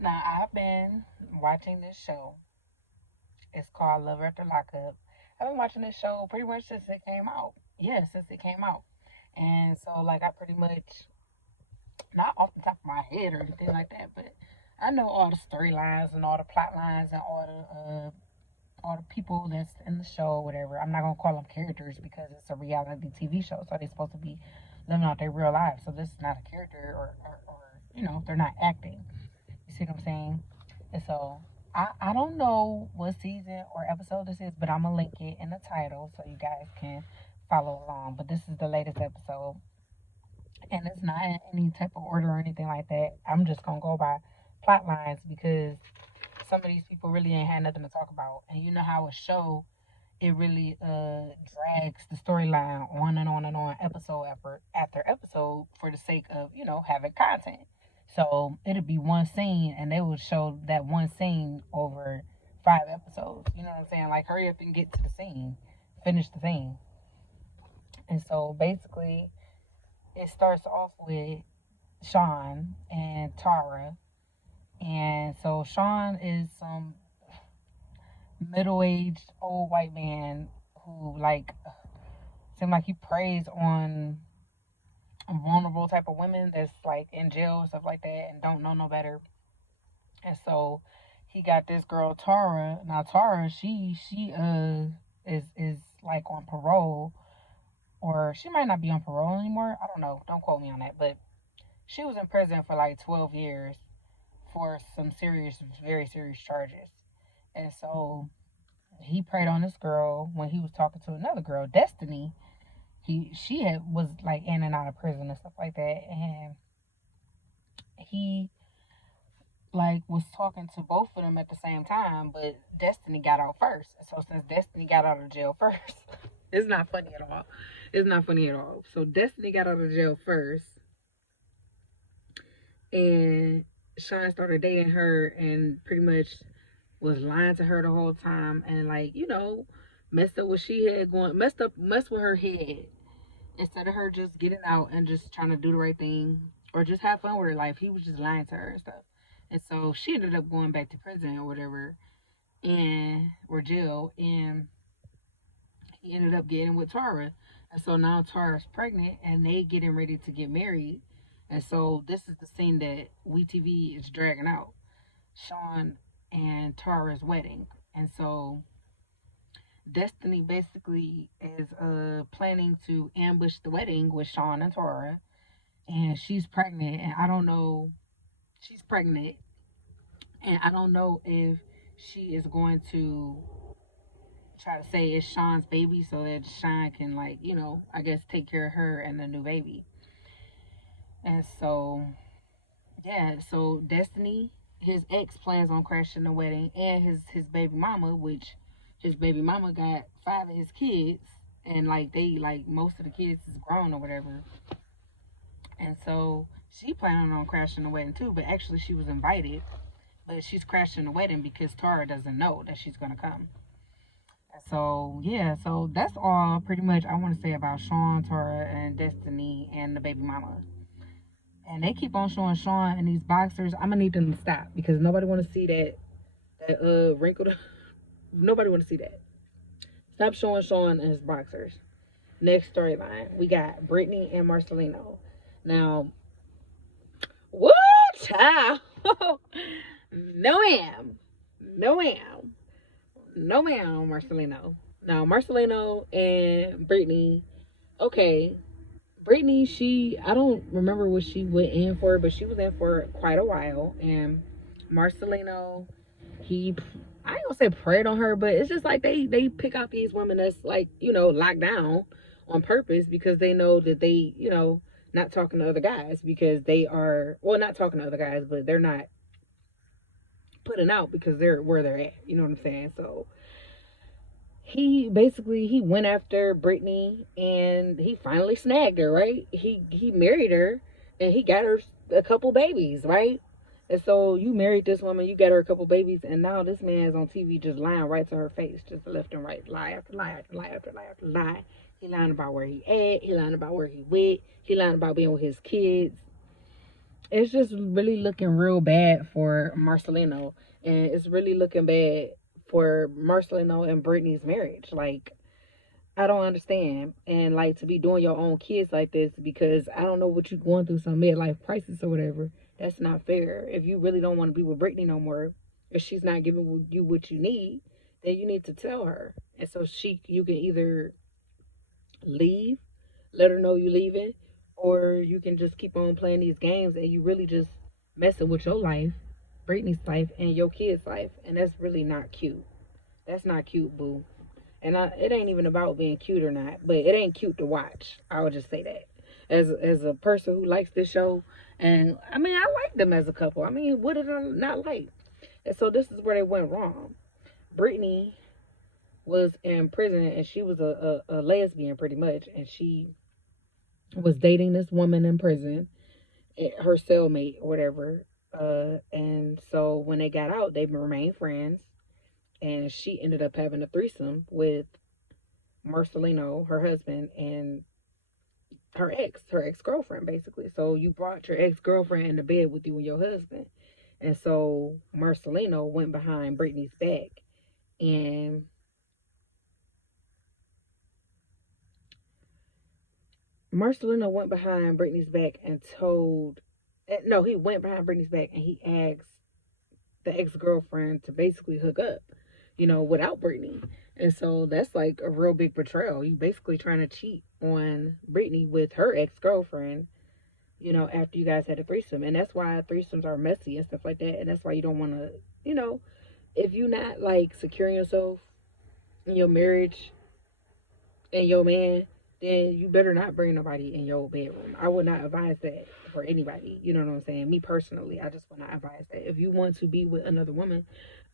Now, I've been watching this show. It's called Love After Lockup. I've been watching this show pretty much since it came out. Yeah, since it came out. And so, like, I pretty much, not off the top of my head or anything like that, but I know all the storylines and all the plot lines and all the people that's in the show, whatever. I'm not gonna call them characters because it's a reality TV show, so they're supposed to be living out their real lives. So this is not a character, or they're not acting. You see what I'm saying? And so I don't know what season or episode this is, but I'm gonna link it in the title so you guys can follow along. But this is the latest episode, and it's not in any type of order or anything like that. I'm just gonna go by plot lines because some of these people really ain't had nothing to talk about, and you know how a show it really drags the storyline on and on and on, episode after episode, for the sake of having content. So it'd be one scene, and they would show that one scene over 5 episodes. You know what I'm saying? Like, hurry up and get to the scene, finish the scene. And so basically, it starts off with Sean and Tara. And so Sean is some middle-aged old white man who, like, seem like he preys on vulnerable type of women that's like in jail and stuff like that and don't know no better. And so he got this girl Tara. Now Tara, she is like on parole, or she might not be on parole anymore. I don't know. Don't quote me on that. But she was in prison for like 12 years for some serious, very serious charges. And so he preyed on this girl when he was talking to another girl, Destiny. She had was like in and out of prison and stuff like that, and he like was talking to both of them at the same time, but Destiny got out first. So since Destiny got out of jail first, it's not funny at all. It's not funny at all. So Destiny got out of jail first, and Sean started dating her and pretty much was lying to her the whole time, and like messed up what she had going, messed with her head, instead of her just getting out and just trying to do the right thing or just have fun with her life. He was just lying to her and stuff. And so she ended up going back to prison or whatever, and or jail, and he ended up getting with Tara. And so now Tara's pregnant and they getting ready to get married. And so this is the scene that WeTV is dragging out. Sean and Tara's wedding. And so Destiny basically is planning to ambush the wedding with Sean and Tara, and she's pregnant, and I don't know, she's pregnant, and I don't know if she is going to try to say it's Sean's baby so that Sean can, like, I guess take care of her and the new baby. And so yeah, so Destiny, his ex, plans on crashing the wedding, and his baby mama, which his baby mama got 5 of his kids, and like they like most of the kids is grown or whatever. And so she planning on crashing the wedding too, but actually she was invited, but she's crashing the wedding because Tara doesn't know that she's gonna come. So yeah, so that's all pretty much I want to say about Sean, Tara, and Destiny and the baby mama. And they keep on showing Sean in these boxers. I'm gonna need them to stop because nobody want to see that wrinkled. Nobody want to see that. Stop showing Sean and his boxers. Next storyline, we got Brittany and Marcelino. Now, what child? No ma'am, no ma'am, no ma'am, Marcelino. Now Marcelino and Brittany. Okay, Brittany, I don't remember what she went in for, but she was in for quite a while. And Marcelino, he, I ain't gonna say preyed on her, but it's just like they pick out these women that's like, locked down on purpose because they know that they, not talking to other guys because they are, well, not talking to other guys, but they're not putting out because they're where they're at. You know what I'm saying? So he went after Brittany and he finally snagged her, right? He married her and he got her a couple babies, right? And so you married this woman, you got her a couple babies, and now this man is on TV just lying right to her face, just left and right, lie after lie after lie after lie after lie. He lying about where he at, he lying about where he went, he lying about being with his kids. it's just really looking real bad for Marcelino, and it's really looking bad for Marcelino and Brittany's marriage. Like, I don't understand, and like to be doing your own kids like this, because I don't know what you're going through, some midlife crisis or whatever. That's not fair. If you really don't want to be with Brittany no more, if she's not giving you what you need, then you need to tell her, and so you can either leave, let her know you're leaving, or you can just keep on playing these games and you really just messing with your life, Brittany's life, and your kid's life, and that's really not cute. That's not cute, boo. And it ain't even about being cute or not, but it ain't cute to watch. I would just say that. As a person who likes this show, and I mean, I like them as a couple. I mean, what did I not like? And so this is where they went wrong. Brittany was in prison, and she was a lesbian pretty much, and she was dating this woman in prison, her cellmate or whatever. And so when they got out, they remained friends, and she ended up having a threesome with Marcelino, her husband, and her ex girlfriend, basically. So you brought your ex girlfriend into bed with you and your husband, and so Marcelino went behind Brittany's back, and Marcelino went behind Brittany's back and told, no, he went behind Brittany's back and he asked the ex girlfriend to basically hook up, without Brittany. And so that's like a real big betrayal. You basically trying to cheat on Brittany with her ex girlfriend, after you guys had a threesome. And that's why threesomes are messy and stuff like that. And that's why you don't want to, if you're not like securing yourself in your marriage and your man, then you better not bring nobody in your bedroom. I would not advise that for anybody. You know what I'm saying? Me personally, I just would not advise that. If you want to be with another woman,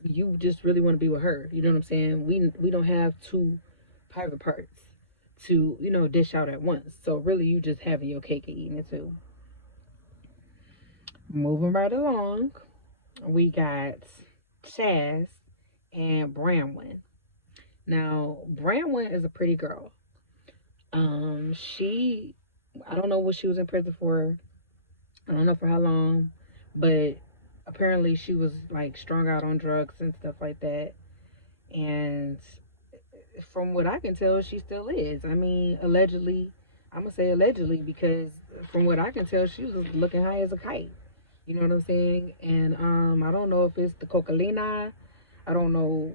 you just really want to be with her. You know what I'm saying? We don't have two private parts to, dish out at once. So really you just having your cake and eating it too. Moving right along, we got Chaz and Bramwin. Now, Bramwin is a pretty girl. She, I don't know what she was in prison for. I don't know for how long, but apparently she was like strung out on drugs and stuff like that. And from what I can tell, she still is. I mean, allegedly, I'm gonna say allegedly because from what I can tell, she was looking high as a kite. You know what I'm saying? And I don't know if it's the cocaine. I don't know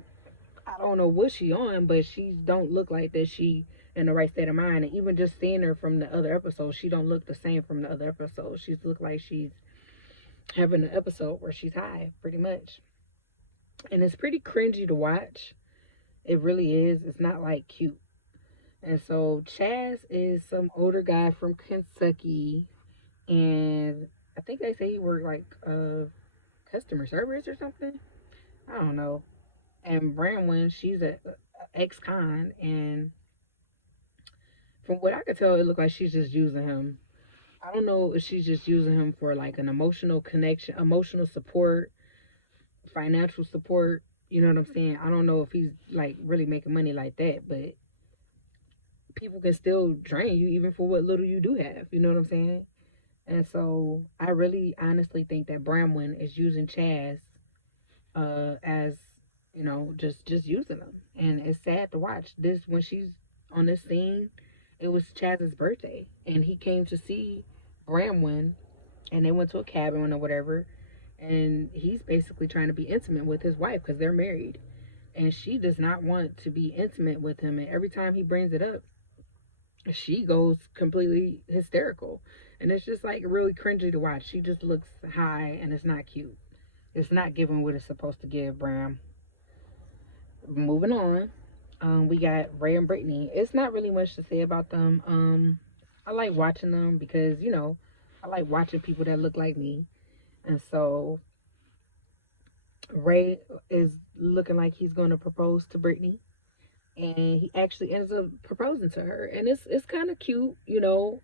I don't know what she on, but she don't look like that she in the right state of mind. And even just seeing her from the other episodes, she don't look the same from the other episodes. She's look like she's having an episode where she's high, pretty much. And it's pretty cringy to watch. It really is. It's not like cute. And so Chaz is some older guy from Kentucky, and I think they say he worked like customer service or something. I don't know. And Bramwin, she's a ex-con, and from what I could tell, it looked like she's just using him. I don't know if she's just using him for like an emotional connection, emotional support, financial support. You know what I'm saying? I don't know if he's like really making money like that, but people can still drain you even for what little you do have. You know what I'm saying? And so I really honestly think that Bramwin is using Chaz as just using them, and it's sad to watch this when she's on this scene. It was Chaz's birthday, and he came to see Bramwin, and they went to a cabin or whatever, and he's basically trying to be intimate with his wife because they're married, and she does not want to be intimate with him, and every time he brings it up, she goes completely hysterical, and it's just like really cringy to watch. She just looks high, and it's not cute. It's not giving what it's supposed to give, Bram. Moving on, we got Ray and Brittany. It's not really much to say about them. I like watching them because I like watching people that look like me, and so Ray is looking like he's going to propose to Brittany, and he actually ends up proposing to her, and it's kind of cute.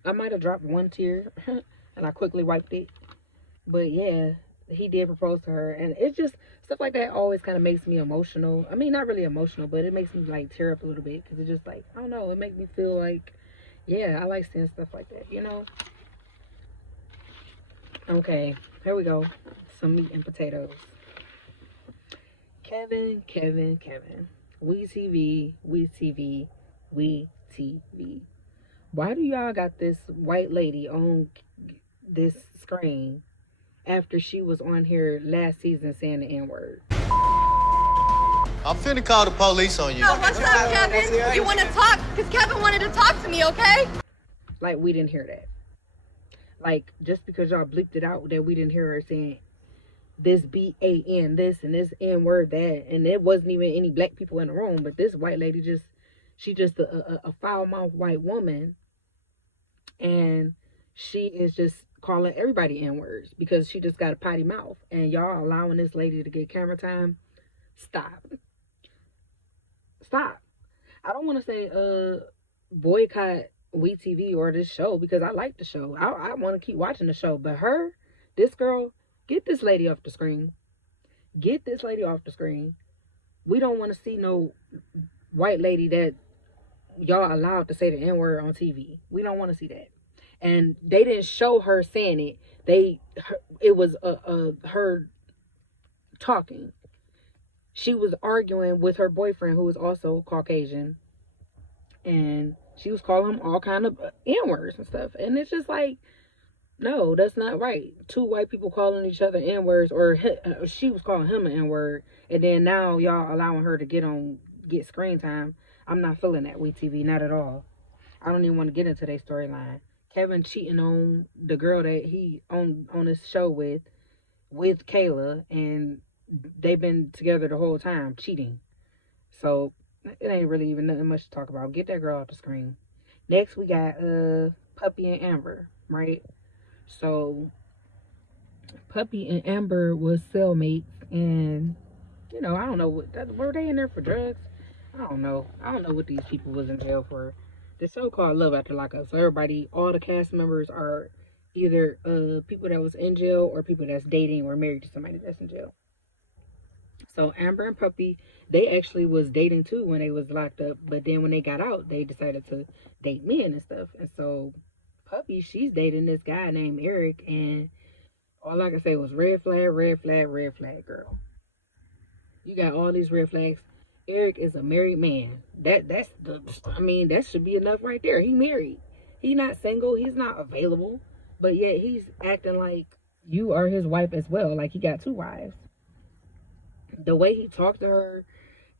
I might have dropped one tear, and I quickly wiped it. But yeah, he did propose to her, and it's just stuff like that always kind of makes me emotional. I mean, not really emotional, but it makes me like tear up a little bit because it just like I don't know, it makes me feel like yeah, I like seeing stuff like that. Okay, here we go. Some meat and potatoes. Kevin. We TV, we TV, we TV. Why do y'all got this white lady on this screen after she was on here last season saying the N word? I'm finna call the police on you. Oh, what's up, Kevin? You want to talk? Because Kevin wanted to talk to me, okay? Like, we didn't hear that. Like, just because y'all bleeped it out that we didn't hear her saying this BAN, this and this N word, that. And there wasn't even any black people in the room, but this white lady she just a foul-mouthed white woman. And she is just calling everybody N-words because she just got a potty mouth. And y'all allowing this lady to get camera time? Stop. I don't want to say boycott WeTV or this show because I like the show. I want to keep watching the show. But this girl, get this lady off the screen. Get this lady off the screen. We don't want to see no white lady that y'all allowed to say the N-word on TV. We don't want to see that. And they didn't show her saying it. It was her talking. She was arguing with her boyfriend, who was also Caucasian, and she was calling him all kind of N-words and stuff. And it's just like, no, that's not right. Two white people calling each other N-words, or she was calling him an N-word, and then now y'all allowing her to get screen time. I'm not feeling that WeTV, not at all. I don't even want to get into their storyline. Kevin cheating on the girl that he on this show with Kayla, and they've been together the whole time cheating. So it ain't really even nothing much to talk about. Get that girl off the screen. Next we got Puppy and Amber, right? So Puppy and Amber was cellmates, and I don't know were they in there for drugs? I don't know what these people was in jail for. The show called Love After Lockup. So everybody, all the cast members are either people that was in jail or people that's dating or married to somebody that's in jail. So Amber and Puppy, they actually was dating too when they was locked up. But then when they got out, they decided to date men and stuff. And so Puppy, she's dating this guy named Eric. And all I could say was red flag, red flag, red flag, girl. You got all these red flags. Eric is a married man. That should be enough right there. He married. He not single. He's not available. But yet he's acting like you are his wife as well. Like he got two wives. The way he talked to her,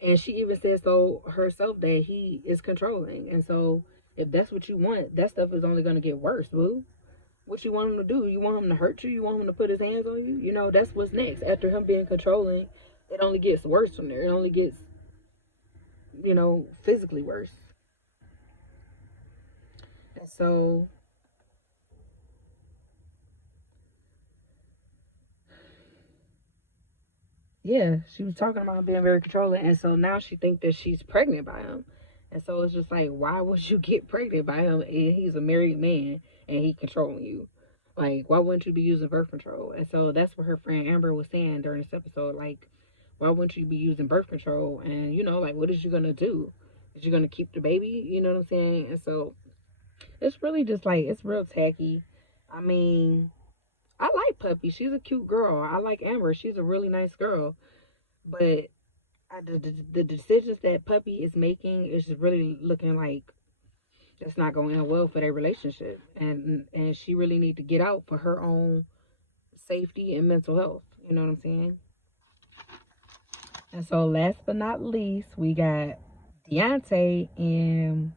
and she even said so herself that he is controlling. And so if that's what you want, that stuff is only going to get worse, boo. What you want him to do? You want him to hurt you? You want him to put his hands on you? That's what's next. After him being controlling, it only gets worse from there. It only gets physically worse. And so yeah, she was talking about being very controlling, and so now she thinks that she's pregnant by him. And so it's just like, why would you get pregnant by him? And he's a married man and he controlling you. Like, why wouldn't you be using birth control? And so that's what her friend Amber was saying during this episode. Like, why wouldn't you be using birth control? And what is you gonna do? Is you gonna keep the baby? You know what I'm saying? And so it's really just like, it's real tacky. I mean, I like Puppy. She's a cute girl. I like Amber. She's a really nice girl. But the decisions that Puppy is making is really looking like it's not going to end well for their relationship. And she really need to get out for her own safety and mental health. You know what I'm saying? And so last but not least, we got Deontay and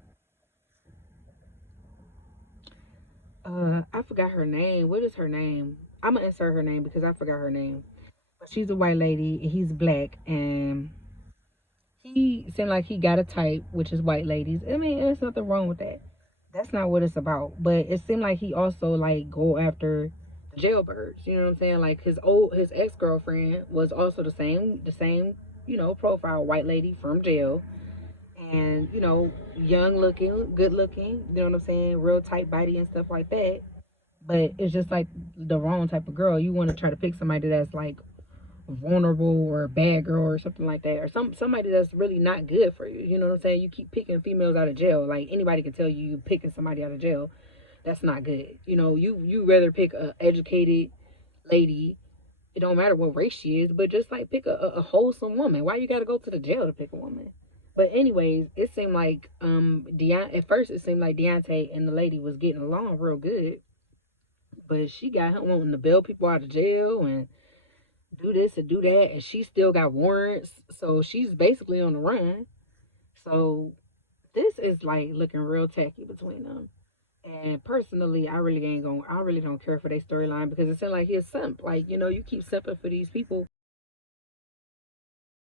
I forgot her name. What is her name? I'm gonna insert her name because I forgot her name. But she's a white lady and he's black, and he seemed like he got a type, which is white ladies. I mean, there's nothing wrong with that. That's not what it's about. But it seemed like he also like go after the jailbirds. You know what I'm saying? Like his ex-girlfriend was also the same, profile white lady from jail. And, young looking, good looking, you know what I'm saying? Real tight body and stuff like that. But it's just like the wrong type of girl. You want to try to pick somebody that's like vulnerable or a bad girl or something like that. Or somebody that's really not good for you. You know what I'm saying? You keep picking females out of jail. Like anybody can tell you picking somebody out of jail. That's not good. You rather pick a educated, lady. It don't matter what race she is, but just like pick a wholesome woman. Why you gotta go to the jail to pick a woman? But anyways, it seemed like at first it seemed like Deontay and the lady was getting along real good, but she got him wanting to bail people out of jail and do this and do that, and she still got warrants, so she's basically on the run. So this is like looking real tacky between them. And personally, I really don't care for their storyline because it seems like he's a simp. Like, you keep simping for these people